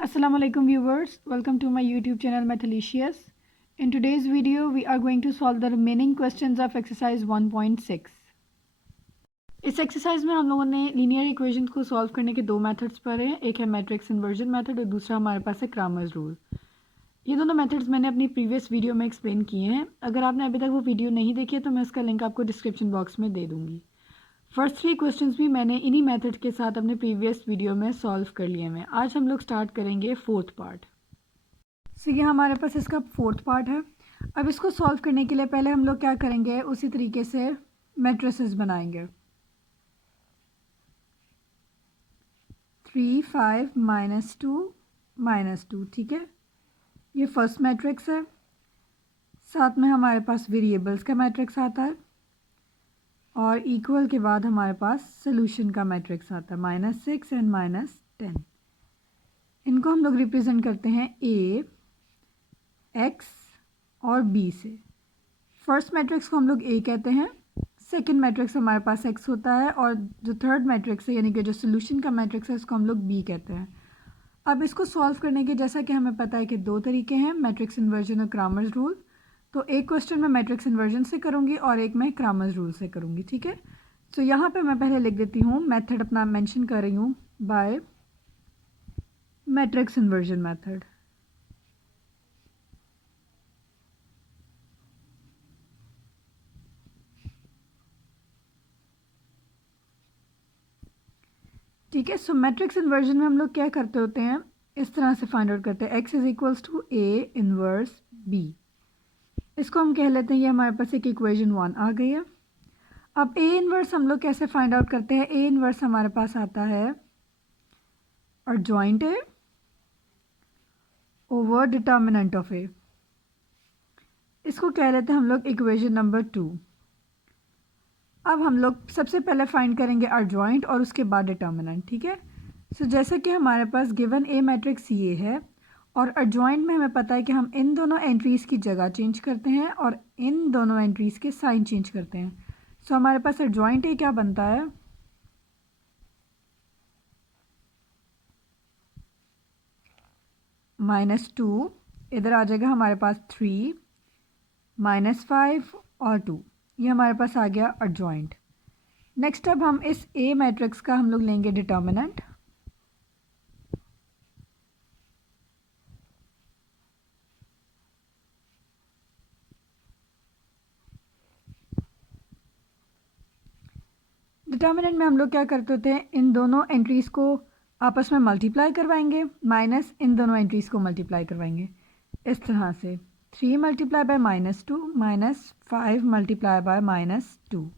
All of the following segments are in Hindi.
Assalamu alaikum viewers, welcome to my YouTube channel Mathalicious. In today's video we are going to solve the remaining questions of exercise 1.6. इस एक्सरसाइज में हम लोगों ने लीनियर इक्वेशन को सॉल्व करने के दो मेथड्स पढ़े हैं। एक है मैट्रिक्स इन्वर्जन मेथड और दूसरा हमारे पास है क्रामर्स रूल। ये दोनों मेथड्स मैंने अपनी प्रीवियस वीडियो में एक्सप्लेन किए हैं। अगर आपने अभी तक वो वीडियो नहीं देखी है तो मैं उसका लिंक आपको डिस्क्रिप्शन बॉक्स में दे दूँगी। फर्स्ट 3 क्वेश्चंस भी मैंने इन्हीं मेथड के साथ अपने प्रीवियस वीडियो में सॉल्व कर लिए हैं। आज हम लोग स्टार्ट करेंगे फोर्थ पार्ट। सो ये हमारे पास इसका फोर्थ पार्ट है। अब इसको सॉल्व करने के लिए पहले हम लोग क्या करेंगे, उसी तरीके से मैट्रिसेस बनाएंगे। 3 5 -2 -2, ठीक है। ये फर्स्ट मैट्रिक्स है। साथ में हमारे पास वेरिएबल्स का मैट्रिक्स आता है और इक्वल के बाद हमारे पास सोल्यूशन का मैट्रिक्स आता है -6 एंड -10। इनको हम लोग रिप्रेजेंट करते हैं ए, एक्स और बी से। फर्स्ट मैट्रिक्स को हम लोग ए कहते हैं, सेकंड मैट्रिक्स हमारे पास एक्स होता है और जो थर्ड मैट्रिक्स है यानी कि जो सोल्यूशन का मैट्रिक्स है उसको हम लोग बी कहते हैं। अब इसको सॉल्व करने के जैसा कि हमें पता है कि दो तरीके हैं, मैट्रिक्स इन्वर्जन और क्रामर्स रूल। तो एक क्वेश्चन मैं मैट्रिक्स इन्वर्जन से करूँगी और एक मैं क्रामर्स रूल से करूँगी, ठीक है। तो यहाँ पे मैं पहले लिख देती हूँ, मेथड अपना मेंशन कर रही हूँ बाय मैट्रिक्स इन्वर्जन मेथड। ठीक है। सो मैट्रिक्स इन्वर्जन में हम लोग क्या करते होते हैं, इस तरह से फाइंड आउट करते हैं x is equals to A inverse b। इसको हम कह लेते हैं, ये हमारे पास एक इक्वेशन 1 आ गई है। अब ए इनवर्स हम लोग कैसे फाइंड आउट करते हैं, ए इनवर्स हमारे पास आता है adjoint A over determinant of A. इसको कह लेते हैं हम लोग इक्वेशन नंबर 2। अब हम लोग सबसे पहले फाइंड करेंगे एडजॉइंट और उसके बाद डिटर्मिनेंट, ठीक है। सो जैसे कि हमारे पास गिवन ए मैट्रिक्स ये है और एडजॉइंट में हमें पता है कि हम इन दोनों एंट्रीज़ की जगह चेंज करते हैं और इन दोनों एंट्रीज़ के साइन चेंज करते हैं। सो हमारे पास एडजॉइंट ए क्या बनता है, -2, इधर आ जाएगा हमारे पास 3, -5 और 2। ये हमारे पास आ गया एडजॉइंट। नेक्स्ट अब हम इस ए मैट्रिक्स का हम लोग लेंगे डिटर्मिनेंट। डिटर्मिनेंट में हम लोग क्या करते होते हैं, इन दोनों एंट्रीज़ को आपस में मल्टीप्लाई करवाएंगे, माइनस इन दोनों एंट्रीज़ को मल्टीप्लाई करवाएंगे इस तरह से। 3 मल्टीप्लाई बाय -2 -5 मल्टीप्लाई बाय -2,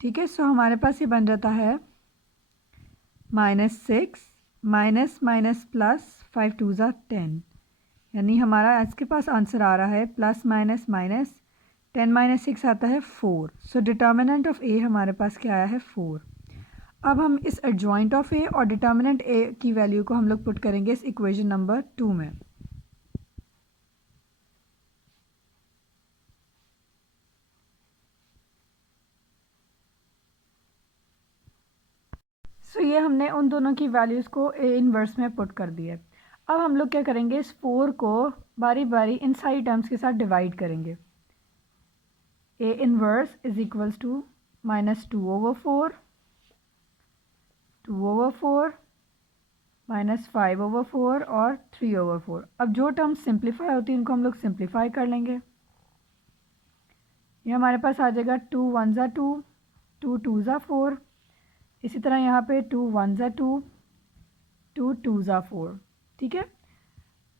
ठीक है। सो हमारे पास ये बन जाता है -6 माइनस माइनस प्लस 5 2 ज़ा 10, यानी हमारा इसके पास आंसर आ रहा है प्लस माइनस माइनस 10 - 6 आता है 4। सो डिटर्मिनेंट ऑफ ए हमारे पास क्या आया है 4। अब हम इस एडजॉइंट ऑफ ए और डिटर्मिनेंट ए की वैल्यू को हम लोग पुट करेंगे इस इक्वेशन नंबर 2 में। सो ये हमने उन दोनों की वैल्यूज़ को ए इनवर्स में पुट कर दिया। अब हम लोग क्या करेंगे, इस 4 को बारी बारी इन सारी टर्म्स के साथ डिवाइड करेंगे। A inverse is equals to -2/4, 2/4, -5/4 और 3/4। अब जो टर्म्स सिंप्लीफाई होती है उनको हम लोग सिंप्लीफाई कर लेंगे। ये हमारे पास आ जाएगा 2 1 ज़ा 2, 2 2 ज़ा 4। इसी तरह यहाँ पे 2 1 ज़ा 2, 2 2 ज़ा 4, ठीक है।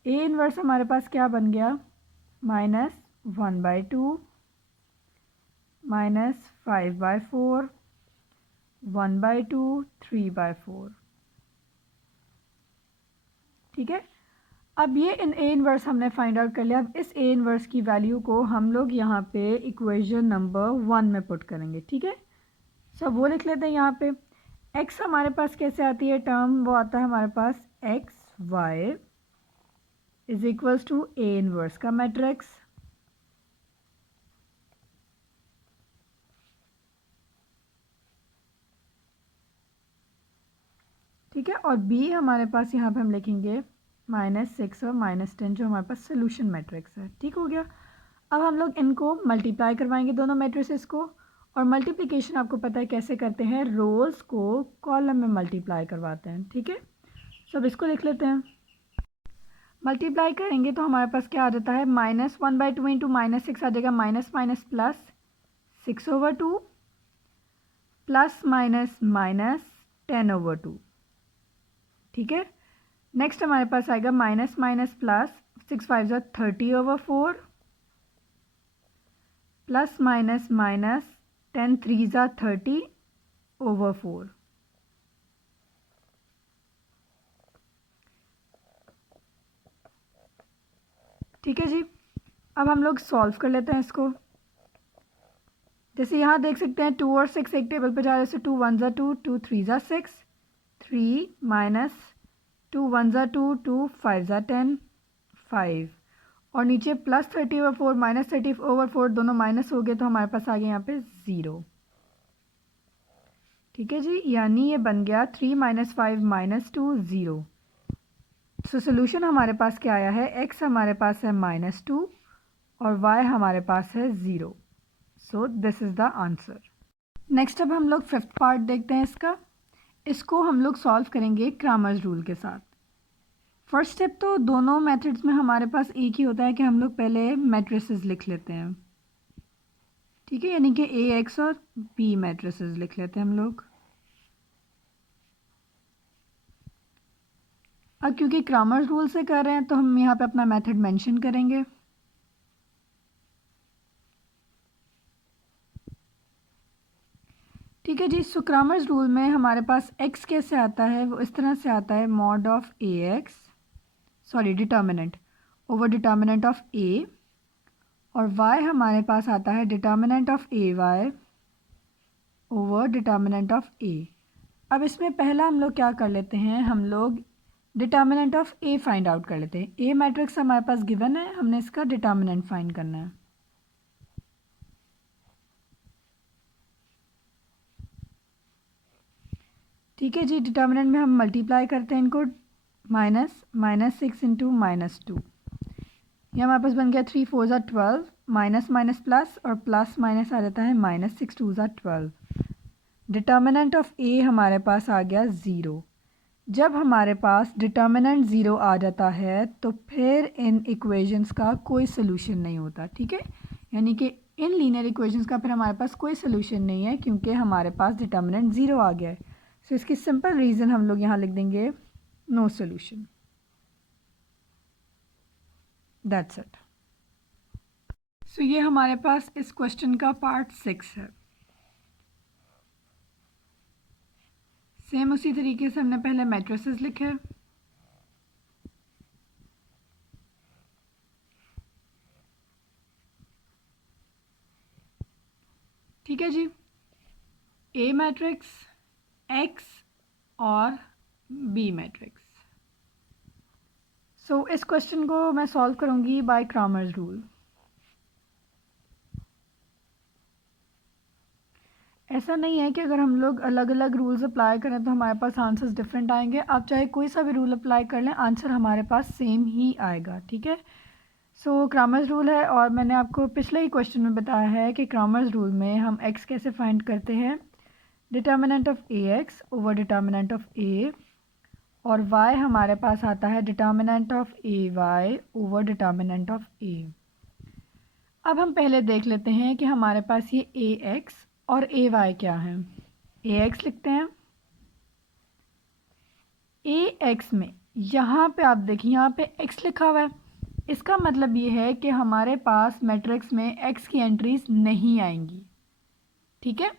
ए इनवर्स हमारे पास क्या बन गया, -1/2, -5/4, 1/2, 3/4, ठीक है। अब ये इन ए इनवर्स हमने फाइंड आउट कर लिया। अब इस ए इनवर्स की वैल्यू को हम लोग यहाँ पे इक्वेशन नंबर 1 में पुट करेंगे, ठीक है। सब वो लिख लेते हैं यहाँ पे। एक्स हमारे पास कैसे आती है टर्म, वो आता है हमारे पास X Y is equals to A inverse का मैट्रिक्स, ठीक है। और बी हमारे पास यहाँ पे हम लिखेंगे -6 और -10 जो हमारे पास सोल्यूशन मैट्रिक्स है। ठीक हो गया। अब हम लोग इनको मल्टीप्लाई करवाएंगे दोनों मैट्रिसेस को, और मल्टीप्लिकेशन आपको पता है कैसे करते हैं, रोज़ को कॉलम में मल्टीप्लाई करवाते हैं। ठीक है, तो अब इसको लिख लेते हैं। मल्टीप्लाई करेंगे तो हमारे पास क्या आ जाता है, -1/2 इंटू -6 आ जाएगा, minus minus plus 6/2 plus minus minus 10/2। ठीक है, नेक्स्ट हमारे पास आएगा minus minus plus 6 5 30/4 plus minus minus 10 3 30/4। ठीक है जी, अब हम लोग सॉल्व कर लेते हैं इसको। जैसे यहाँ देख सकते हैं 2 और 6 एक टेबल पे जा रहे हैं, 2 1 2 2 3 6 3 माइनस 2 1 2 2 5 10 5, और नीचे +30/4 -30/4 दोनों माइनस हो गए तो हमारे पास आ गया यहाँ पे 0। ठीक है जी, यानी ये बन गया 3 - 5 - 2 0। सो सोल्यूशन हमारे पास क्या आया है, x हमारे पास है -2 और y हमारे पास है 0। So this is the answer. Next अब हम लोग 5th पार्ट देखते हैं इसका। इसको हम लोग सॉल्व करेंगे क्रैमर्स रूल के साथ। फर्स्ट स्टेप तो दोनों मेथड्स में हमारे पास एक ही होता है कि हम लोग पहले मैट्रिसेस लिख लेते हैं। ठीक है, यानी कि AX और B मैट्रिसेस लिख लेते हैं हम लोग। अब क्योंकि क्रैमर्स रूल से कर रहे हैं तो हम यहाँ पे अपना मेथड मेंशन करेंगे। ठीक है जी, सो क्रैमर्स रूल में हमारे पास x कैसे आता है, वो इस तरह से आता है, mod of AX, sorry determinant over determinant of A, और y हमारे पास आता है determinant of AY over determinant of A। अब इसमें पहला हम लोग क्या कर लेते हैं, हम लोग determinant of A find out कर लेते हैं। A मैट्रिक्स हमारे पास गिवन है, हमने इसका डिटर्मिनेंट फाइंड करना है। ठीक है जी, डिटर्मिनेंट में हम मल्टीप्लाई करते हैं इनको, -6 इंटू -2, ये हमारे पास बन गया 3 4 12, माइनस माइनस प्लस और प्लस माइनस आ जाता है -6 2 12। डिटर्मिनेंट ऑफ A हमारे पास आ गया 0। जब हमारे पास डिटर्मिनेंट 0 आ जाता है तो फिर इन इक्वेशंस का कोई सोल्यूशन नहीं होता। ठीक है, यानी कि इन लीनियर इक्वेशंस का फिर हमारे पास कोई सोल्यूशन नहीं है क्योंकि हमारे पास डिटर्मिनेंट 0 आ गया है। सो इसकी सिंपल रीज़न हम लोग यहाँ लिख देंगे no solution. That's it. So ये हमारे पास इस क्वेश्चन का पार्ट 6 है। सेम उसी तरीके से हमने पहले मैट्रिसेस लिखे। ठीक है जी, A मैट्रिक्स, X और B मैट्रिक्स। सो इस क्वेश्चन को मैं सॉल्व करूंगी बाय क्रैमर्स रूल। ऐसा नहीं है कि अगर हम लोग अलग अलग रूल्स अप्लाई करें तो हमारे पास आंसर्स डिफरेंट आएंगे। आप चाहे कोई सा भी रूल अप्लाई कर लें, आंसर हमारे पास सेम ही आएगा। ठीक है, सो क्रैमर्स रूल है, और मैंने आपको पिछले ही क्वेश्चन में बताया है कि क्रैमर्स रूल में हम x कैसे फाइंड करते हैं, determinant of AX over determinant of A, और y हमारे पास आता है determinant of AY over determinant of A। अब हम पहले देख लेते हैं कि हमारे पास ये AX और AY क्या है। AX लिखते हैं, AX में यहाँ पे आप देखिए यहाँ पे x लिखा हुआ है, इसका मतलब ये है कि हमारे पास मैट्रिक्स में x की एंट्रीज नहीं आएंगी। ठीक है,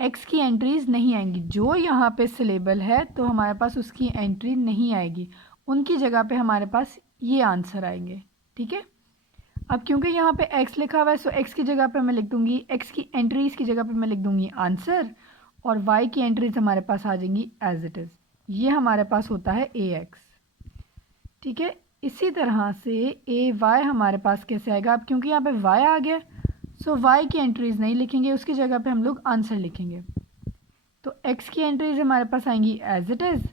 x की एंट्रीज नहीं आएंगी, जो यहाँ पे सिलेबल है तो हमारे पास उसकी एंट्री नहीं आएगी, उनकी जगह पे हमारे पास ये आंसर आएंगे। ठीक है, अब क्योंकि यहाँ पे x लिखा हुआ है सो x की जगह पे मैं लिख दूँगी, x की एंट्रीज की जगह पे मैं लिख दूँगी आंसर, और y की एंट्रीज हमारे पास आ जाएंगी एज इट इज़। ये हमारे पास होता है AX। ठीक है, इसी तरह से AY हमारे पास कैसे आएगा, अब क्योंकि यहाँ पे y आ गया सो y की एंट्रीज नहीं लिखेंगे, उसकी जगह पे हम लोग आंसर लिखेंगे। तो x की एंट्रीज हमारे पास आएंगी एज इट इज़,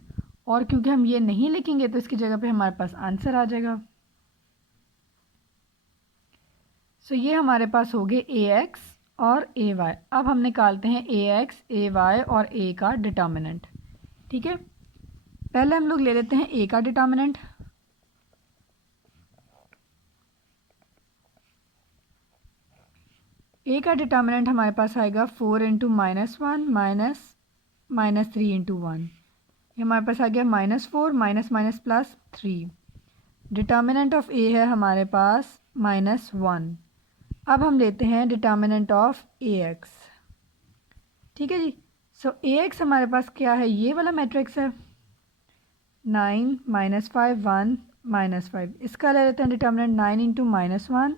और क्योंकि हम ये नहीं लिखेंगे तो इसकी जगह पे हमारे पास आंसर आ जाएगा। सो ये हमारे पास हो गए ए एक्स और ए वाई। अब हम निकालते हैं ए एक्स, ए वाई और ए का डिटर्मिनेंट। ठीक है, पहले हम लोग ले लेते हैं ए का डिटर्मिनेंट। ए का डिटर्मिनेंट हमारे पास आएगा 4 इंटू -1 माइनस 3 इंटू 1। ये हमारे पास आ गया -4 minus minus plus 3। Determinant of A है हमारे पास -1। अब हम लेते हैं डिटर्मिनेंट ऑफ ए एक्स। ठीक है जी, सो ए एक्स हमारे पास क्या है, ये वाला मैट्रिक्स है 9 -5 1 -5। इसका ले लेते हैं डिटर्मिनेंट 9 इंटू -1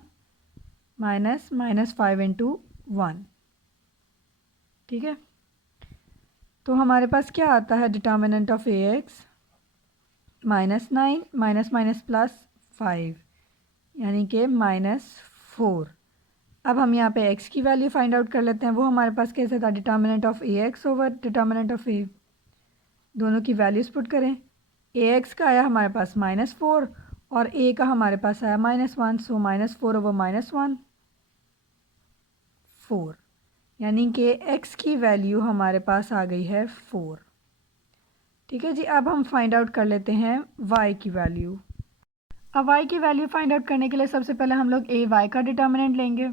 -5 इंटू 1। ठीक है, तो हमारे पास क्या आता है determinant of A x -9 minus minus plus 5 यानी कि -4। अब हम यहाँ पे x की वैल्यू फाइंड आउट कर लेते हैं। वो हमारे पास कैसे था, determinant of A X over determinant of A. दोनों की वैल्यूज़ पुट करें। ए एक्स का आया हमारे पास -4 और ए का हमारे पास आया -1। सो -4 ओवर -1 4, यानी कि x की वैल्यू हमारे पास आ गई है 4। ठीक है जी, अब हम फाइंड आउट कर लेते हैं y की वैल्यू। अब y की वैल्यू फाइंड आउट करने के लिए सबसे पहले हम लोग ए वाई का डिटर्मिनेंट लेंगे।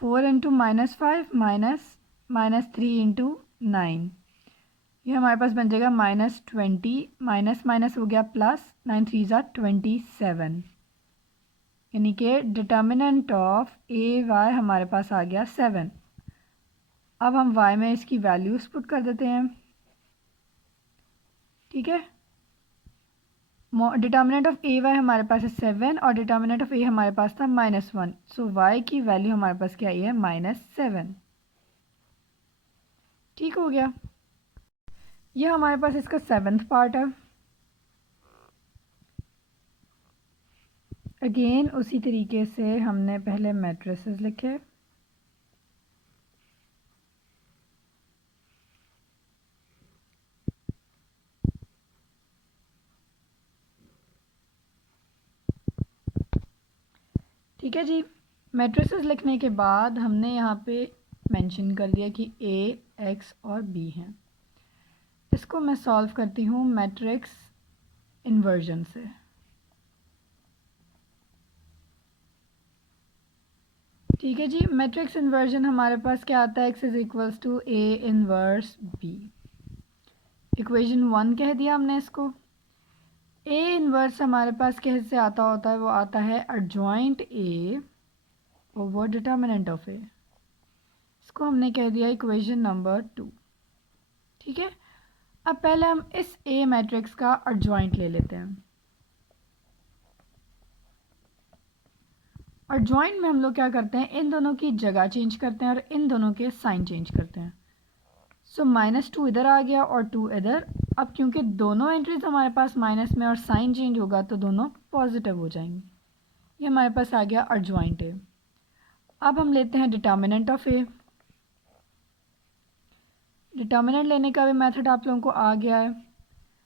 4 इंटू -5 माइनस 3 इंटू 9, ये हमारे पास बन जाएगा -20 माइनस माइनस हो गया प्लस 9 3 ज़ा 27, यानी कि डिटर्मिनेंट ऑफ ए वाई हमारे पास आ गया 7। अब हम y में इसकी वैल्यूज़ पुट कर देते हैं। ठीक है, डिटर्मिनेंट ऑफ ए वाई हमारे पास है 7 और डिटर्मिनेंट ऑफ ए हमारे पास था -1। सो y की वैल्यू हमारे पास क्या आई है -7। ठीक हो गया, ये हमारे पास इसका 7th पार्ट है। अगेन उसी तरीके से हमने पहले मैट्रिसेस लिखे। ठीक है जी, मैट्रिसेस लिखने के बाद हमने यहाँ पे मेंशन कर दिया कि ए, एक्स और बी हैं। इसको मैं सॉल्व करती हूँ मैट्रिक्स इन्वर्जन से। ठीक है जी, मैट्रिक्स इन्वर्जन हमारे पास क्या आता है, X is equals to A inverse B. Equation 1 कह दिया हमने इसको। ए इनवर्स हमारे पास कैसे आता होता है, वो आता है adjoint A over determinant of A. इसको हमने कह दिया इक्वेशन नंबर 2। ठीक है, अब पहले हम इस ए मैट्रिक्स का एडजॉइंट ले लेते हैं। एडजॉइंट में हम लोग क्या करते हैं, इन दोनों की जगह चेंज करते हैं और इन दोनों के साइन चेंज करते हैं। सो -2 इधर आ गया और 2 इधर। अब क्योंकि दोनों एंट्रीज हमारे पास माइनस में और साइन चेंज होगा तो दोनों पॉजिटिव हो जाएंगी। ये हमारे पास आ गया एडजॉइंट ए। अब हम लेते हैं डिटर्मिनेंट ऑफ ए। डिटर्मिनेंट लेने का भी मेथड आप लोगों को आ गया है।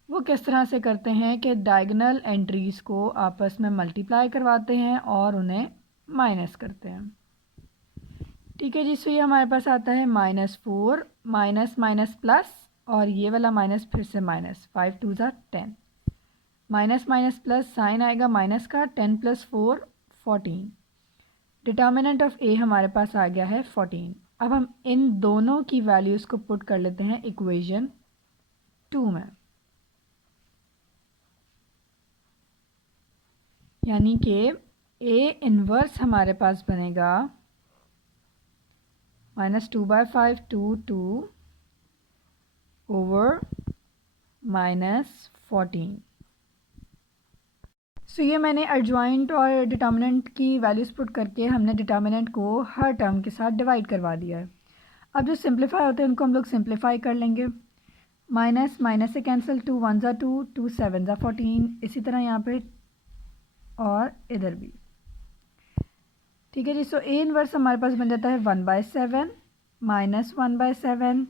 वो किस तरह से करते हैं कि डायगोनल एंट्रीज़ को आपस में मल्टीप्लाई करवाते हैं और उन्हें माइनस करते हैं। ठीक है जी, सो ये हमारे पास आता है -4 माइनस माइनस प्लस और ये वाला माइनस फिर से माइनस 5 2 ज़ा 10, माइनस माइनस प्लस साइन आएगा माइनस का, 10 + 4 14। डिटर्मिनेंट ऑफ ए हमारे पास आ गया है 14। अब हम इन दोनों की वैल्यूज़ को पुट कर लेते हैं इक्वेशन 2 में, यानी कि ए इनवर्स हमारे पास बनेगा -2/5 2 2 ओवर -14। सो ये मैंने एडजॉइंट और डिटर्मिनेंट की वैल्यूज़ पुट करके हमने डिटर्मिनेंट को हर टर्म के साथ डिवाइड करवा दिया है। अब जो सिंप्लीफाई होते हैं उनको हम लोग सिंप्लीफाई कर लेंगे। माइनस माइनस से कैंसिल, 2 1 ज़ा 2 2 7 ज़ा 14, इसी तरह यहाँ पे और इधर भी। ठीक है जी, सो ए इनवर्स हमारे पास बन जाता है 1/7 -1/7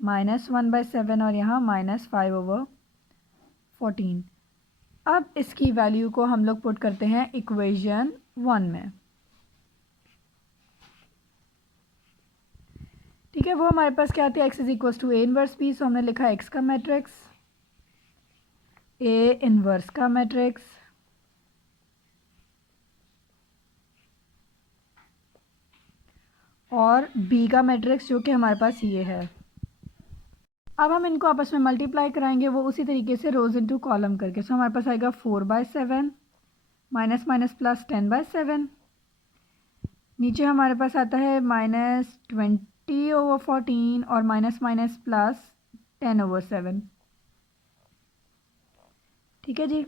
-1/7 और यहाँ -5/14। 14। अब इसकी वैल्यू को हम लोग पुट करते हैं इक्वेशन 1 में, ठीक है। वो हमारे पास क्या आती है, x is equals to A inverse B, so हमने लिखा x का मैट्रिक्स, ए इनवर्स का मैट्रिक्स और b का मैट्रिक्स जो कि हमारे पास ये है। अब हम इनको आपस में मल्टीप्लाई कराएंगे वो उसी तरीके से रोज इनटू कॉलम करके। सो हमारे पास आएगा 4/7 माइनस माइनस प्लस 10/7, नीचे हमारे पास आता है -20/14 और माइनस माइनस प्लस 10/7, ठीक है जी।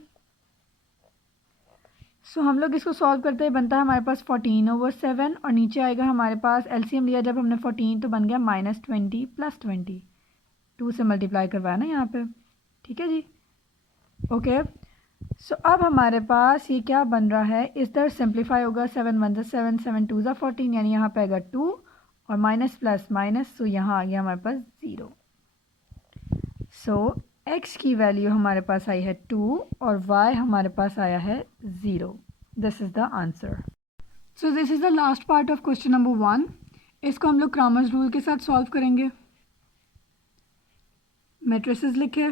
सो हम लोग इसको सॉल्व करते हैं, बनता है हमारे पास 14/7 और नीचे आएगा हमारे पास एलसीएम लिया जब हमने 14 तो बन गया -20 + 20, 2 से मल्टीप्लाई करवाया ना यहाँ पे, ठीक है जी। ओके, सो अब हमारे पास ये क्या बन रहा है, इस तरह सिंप्लीफाई होगा, 7 1 7 7 2 14, यानी यहाँ पे आएगा 2 और माइनस प्लस माइनस, सो यहाँ आ गया हमारे पास 0। सो x की वैल्यू हमारे पास आई है 2 और y हमारे पास आया है 0। This is the answer. So this is the last part of question number 1। इसको हम लोग क्रैमर्स रूल के साथ सॉल्व करेंगे। मैट्रिसेस लिखे,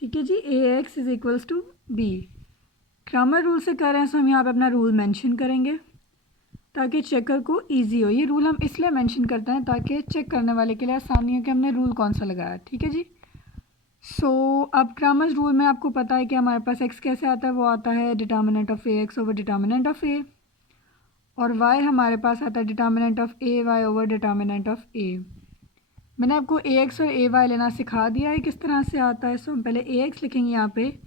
ठीक है जी, ax is equals to b। Cramer rule से कर रहे हैं, सो हम यहाँ पे अपना रूल मेंशन करेंगे ताकि चेकर को इजी हो। ये रूल हम इसलिए मेंशन करते हैं ताकि चेक करने वाले के लिए आसानी हो कि हमने रूल कौन सा लगाया, ठीक है जी। सो अब क्रैमर्स रूल में आपको पता है कि हमारे पास x कैसे आता है, वो आता है determinant of ax over determinant of a, और y हमारे पास आता है determinant of ay over determinant of a। मैंने आपको ax और ay लेना सिखा दिया है किस तरह से आता है। सो हम पहले ax लिखेंगे, यहाँ पे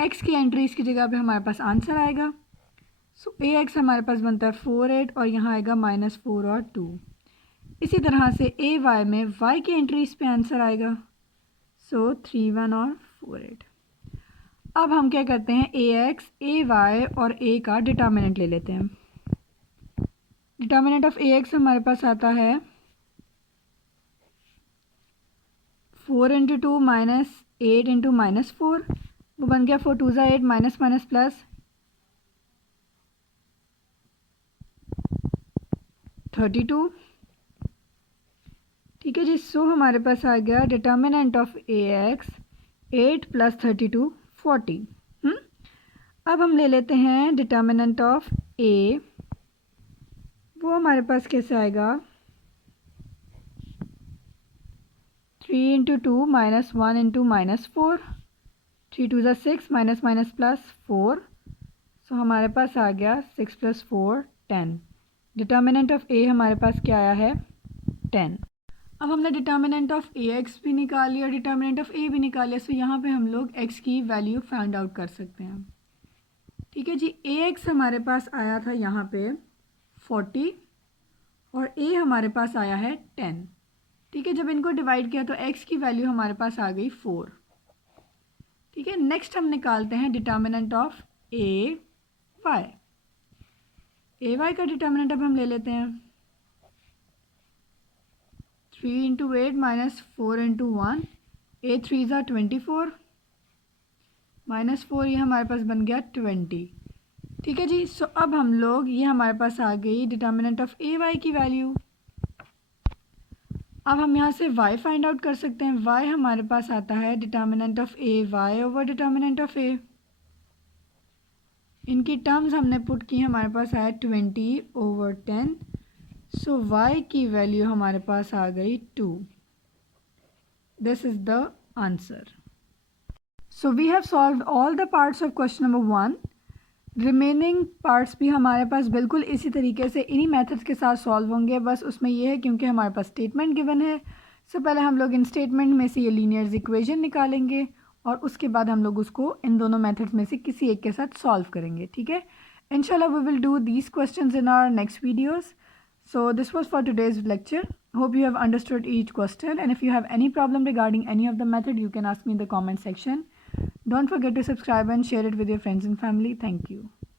x की एंट्रीज की जगह पे हमारे पास आंसर आएगा। सो ax हमारे पास बनता है 4 8 और यहाँ आएगा -4 और 2। इसी तरह से ay में y की एंट्रीज पे आंसर आएगा, सो 3 1 और 4 8। अब हम क्या करते हैं, ax ay और a का डिटर्मिनेंट ले लेते हैं। डिटर्मिनेंट ऑफ ax हमारे पास आता है 4 × 2 -8 × -4, वो बन गया 4 2 8 माइनस माइनस प्लस 32, ठीक है जी। सो हमारे पास आ गया डिटर्मिनेंट ऑफ ax 8 + 32 40। अब हम ले लेते हैं डिटर्मिनेंट ऑफ a, वो हमारे पास कैसे आएगा, 3 × 2 -1 × -4, 3 2 6 माइनस माइनस प्लस 4, सो हमारे पास आ गया 6 + 4 10। डिटर्मिनेंट ऑफ a हमारे पास क्या आया है, 10। अब हमने डिटर्मिनेंट ऑफ ax भी निकाल लिया, डिटर्मिनेंट ऑफ a भी निकाल लिया, सो यहाँ पे हम लोग x की वैल्यू फाइंड आउट कर सकते हैं, ठीक है जी। ax हमारे पास आया था यहाँ पे 40 और a हमारे पास आया है 10, ठीक है। जब इनको डिवाइड किया तो x की वैल्यू हमारे पास आ गई 4, ठीक है। नेक्स्ट हम निकालते हैं डिटर्मिनेंट ऑफ ay। ay का डिटर्मिनेंट अब हम ले लेते हैं 3 × 8 -4 × 1, a 3 ज़ा 24 -4, ये हमारे पास बन गया 20, ठीक है जी। सो अब हम लोग, ये हमारे पास आ गई डिटर्मिनेंट ऑफ ay की वैल्यू। अब हम यहाँ से y फाइंड आउट कर सकते हैं। y हमारे पास आता है determinant of ay over determinant of a। इनकी टर्म्स हमने पुट की, हमारे पास आया 20/10, सो y की वैल्यू हमारे पास आ गई 2। This is the answer. So we have solved all the parts of question number 1। Remaining parts भी हमारे पास बिल्कुल इसी तरीके से इन्हीं मेथड्स के साथ सॉल्व होंगे, बस उसमें ये है क्योंकि हमारे पास स्टेटमेंट गिवन है, सो पहले हम लोग इन स्टेटमेंट में से ये लीनियर इक्वेशन निकालेंगे और उसके बाद हम लोग उसको इन दोनों मेथड्स में से किसी एक के साथ सॉल्व करेंगे, ठीक है। इंशाल्लाह we will do these questions in our next videos. So this was for today's lecture. Hope you have understood each question, and if you have any problem regarding any of the method, you can ask me in the comment section. Don't forget to subscribe and share it with your friends and family. Thank you.